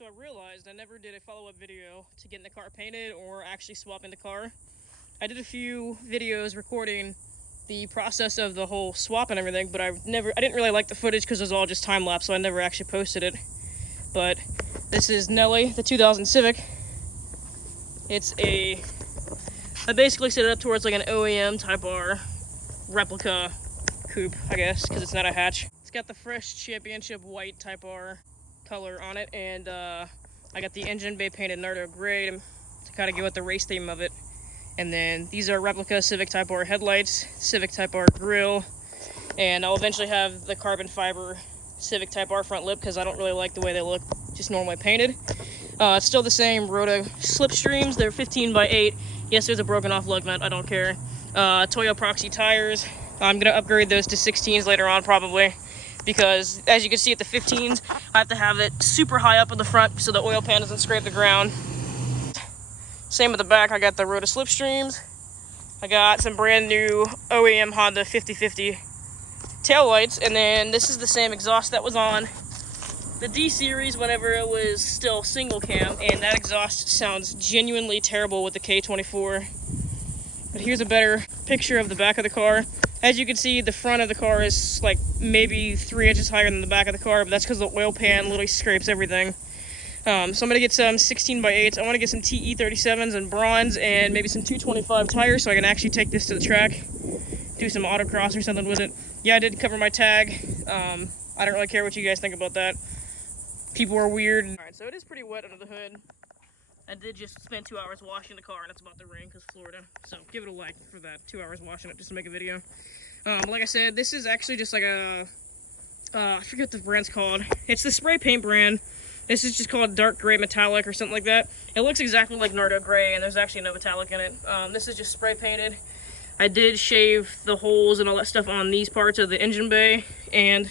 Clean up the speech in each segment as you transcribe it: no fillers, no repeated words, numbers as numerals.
So I realized I never did a follow-up video to getting the car painted or actually swapping the car. I did a few videos recording the process of the whole swap and everything, but I didn't really like the footage because it was all just time-lapse, so I never actually posted it. But this is Nelly, the 2000 Civic. I basically set it up towards like an OEM Type R replica coupe, I guess, because it's not a hatch. It's got the fresh championship white Type R color on it, and I got the engine bay painted Nardo gray to kind of go with the race theme of it. And then these are replica Civic Type R headlights, Civic Type R grille, and I'll eventually have the carbon fiber Civic Type R front lip because I don't really like the way they look just normally painted. It's still the same Roto slipstreams. They're 15x8. Yes, there's a broken off lug nut. I don't care. Toyo Proxy tires. I'm going to upgrade those to 16s later on probably, because as you can see at the 15s, I have to have it super high up in the front so the oil pan doesn't scrape the ground. Same with the back. I got the Roto slipstreams. I got some brand new OEM Honda 5050 taillights, and then this is the same exhaust that was on the D series whenever it was still single cam, and that exhaust sounds genuinely terrible with the K24. But here's a better picture of the back of the car. As you can see, the front of the car is like maybe 3 inches higher than the back of the car, but that's because the oil pan literally scrapes everything. So I'm going to get some 16x8s. I want to get some TE37s and bronze and maybe some 225 tires so I can actually take this to the track, do some autocross or something with it. Yeah, I did cover my tag. I don't really care what you guys think about that. People are weird. Alright, so it is pretty wet under the hood. I did just spend 2 hours washing the car, and it's about to rain because Florida. So give it a like for that 2 hours washing it just to make a video. Like I said, this is actually just like a, I forget what the brand's called. It's the spray paint brand. This is just called dark gray metallic or something like that. It looks exactly like Nardo gray, and there's actually no metallic in it. This is just spray painted. I did shave the holes and all that stuff on these parts of the engine bay, and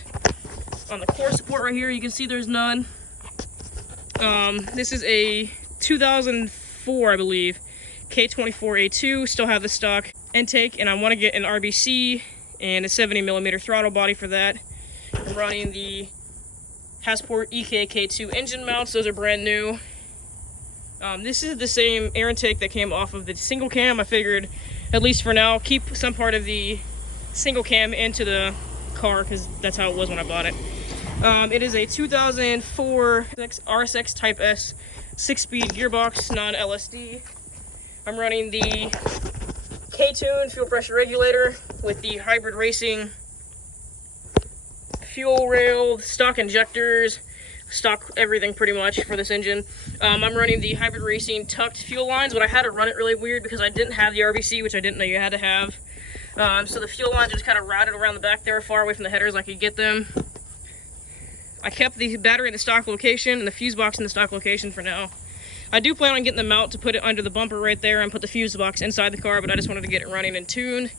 on the core support right here, you can see there's none. This is a 2004, I believe, K24A2. Still have the stock intake, and I want to get an RBC and a 70mm throttle body for that. I'm running the Hasport EKK2 engine mounts. Those are brand new. This is the same air intake that came off of the single cam. I figured, at least for now, keep some part of the single cam into the car because that's how it was when I bought it. It is a 2004 RSX Type S 6-speed gearbox, non-LSD. I'm running the K-Tune fuel pressure regulator with the hybrid racing fuel rail, stock injectors, stock everything pretty much for this engine. I'm running the hybrid racing tucked fuel lines, but I had to run it really weird because I didn't have the RBC, which I didn't know you had to have. So the fuel lines just kind of routed around the back there, far away from the headers I could get them. I kept the battery in the stock location and the fuse box in the stock location for now. I do plan on getting the mount to put it under the bumper right there and put the fuse box inside the car, but I just wanted to get it running and tuned.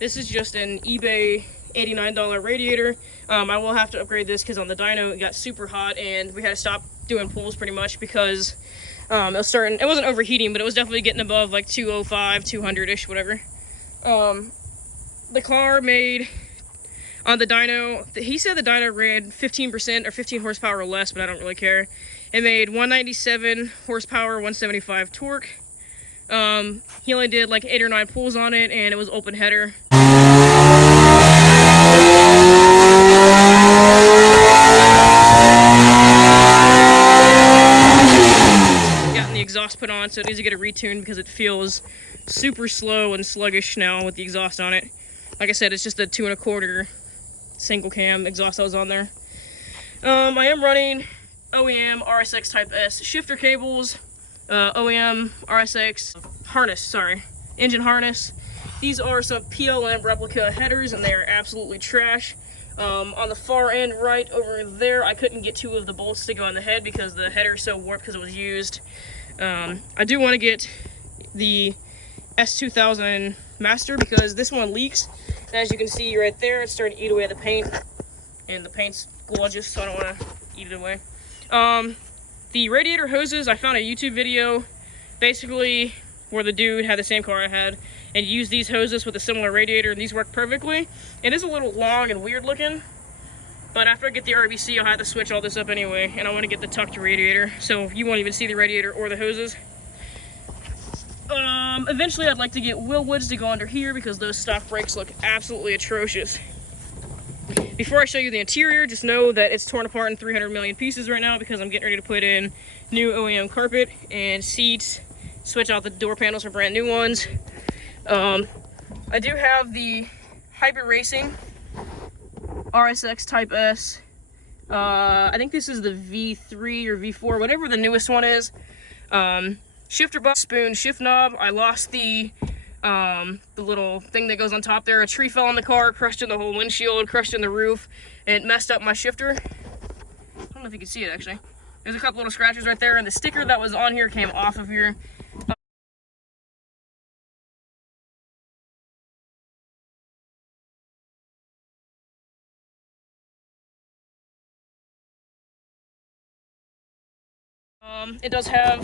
This is just an eBay $89 radiator. I will have to upgrade this because on the dyno it got super hot and we had to stop doing pulls pretty much because it wasn't overheating, but it was definitely getting above like 205, 200-ish, whatever. The car made on the dyno, he said the dyno ran 15% or 15 horsepower or less, but I don't really care. It made 197 horsepower, 175 torque. He only did like 8 or 9 pulls on it, and it was open header. Gotten the exhaust put on, so it needs to get a retune because it feels super slow and sluggish now with the exhaust on it. Like I said, it's just a 2 1/4 single cam exhaust that was on there. I am running OEM RSX Type S shifter cables, OEM RSX engine harness. These are some PLM replica headers, and they are absolutely trash. On the far end right over there, I couldn't get 2 of the bolts to go on the head because the header is so warped because it was used. I do want to get the S2000 Master because this one leaks. And as you can see right there, it's starting to eat away the paint, and the paint's gorgeous, so I don't want to eat it away. The radiator hoses, I found a YouTube video basically where the dude had the same car I had and used these hoses with a similar radiator, and these work perfectly. It is a little long and weird looking, But after I get the RBC, I'll have to switch all this up anyway, and I want to get the tucked radiator, so you won't even see the radiator or the hoses. Eventually I'd like to get wheel woods to go under here because those stock brakes look absolutely atrocious. Before I show you the interior, just know that it's torn apart in 300 million pieces right now because I'm getting ready to put in new OEM carpet and seats, switch out the door panels for brand new ones. I do have the Hybrid Racing RSX Type S. I think this is the V3 or V4, whatever the newest one is. Shifter bus, spoon, shift knob. I lost the little thing that goes on top there. A tree fell on the car, crushed in the whole windshield, crushed in the roof, and it messed up my shifter. I don't know if you can see it actually. There's a couple little scratches right there, and the sticker that was on here came off of here. It does have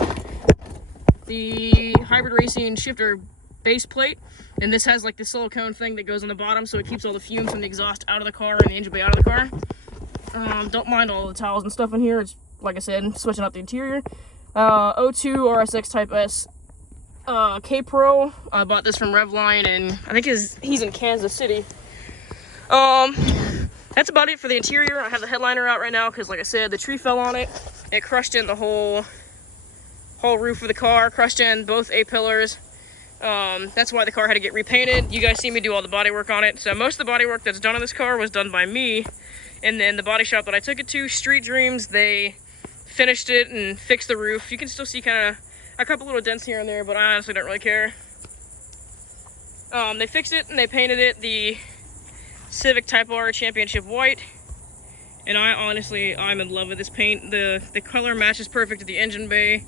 the Hybrid Racing shifter base plate, and this has like the silicone thing that goes on the bottom, so it keeps all the fumes from the exhaust out of the car and the engine bay out of the car. Don't mind all the towels and stuff in here. It's, like I said, switching out the interior. O2 RSX Type S K Pro. I bought this from Revline, and I think he's in Kansas City. That's about it for the interior. I have the headliner out right now because, like I said, the tree fell on it. It crushed in the whole roof of the car, crushed in both A-pillars. That's why the car had to get repainted. You guys see me do all the body work on it. So most of the body work that's done on this car was done by me. And then the body shop that I took it to, Street Dreams, they finished it and fixed the roof. You can still see kind of a couple little dents here and there, but I honestly don't really care. They fixed it and they painted it the Civic Type R Championship White. And I'm in love with this paint. The color matches perfect to the engine bay,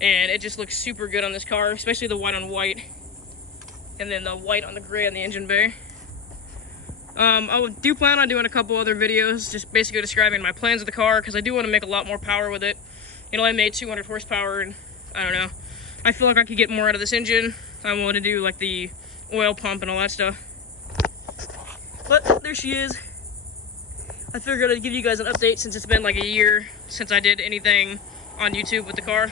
and it just looks super good on this car, especially the white on white, and then the white on the gray on the engine bay. I do plan on doing a couple other videos, just basically describing my plans of the car, because I do want to make a lot more power with it. It only made 200 horsepower, and I don't know. I feel like I could get more out of this engine. I want to do like the oil pump and all that stuff. But there she is. I figured I'd give you guys an update since it's been like a year since I did anything on YouTube with the car.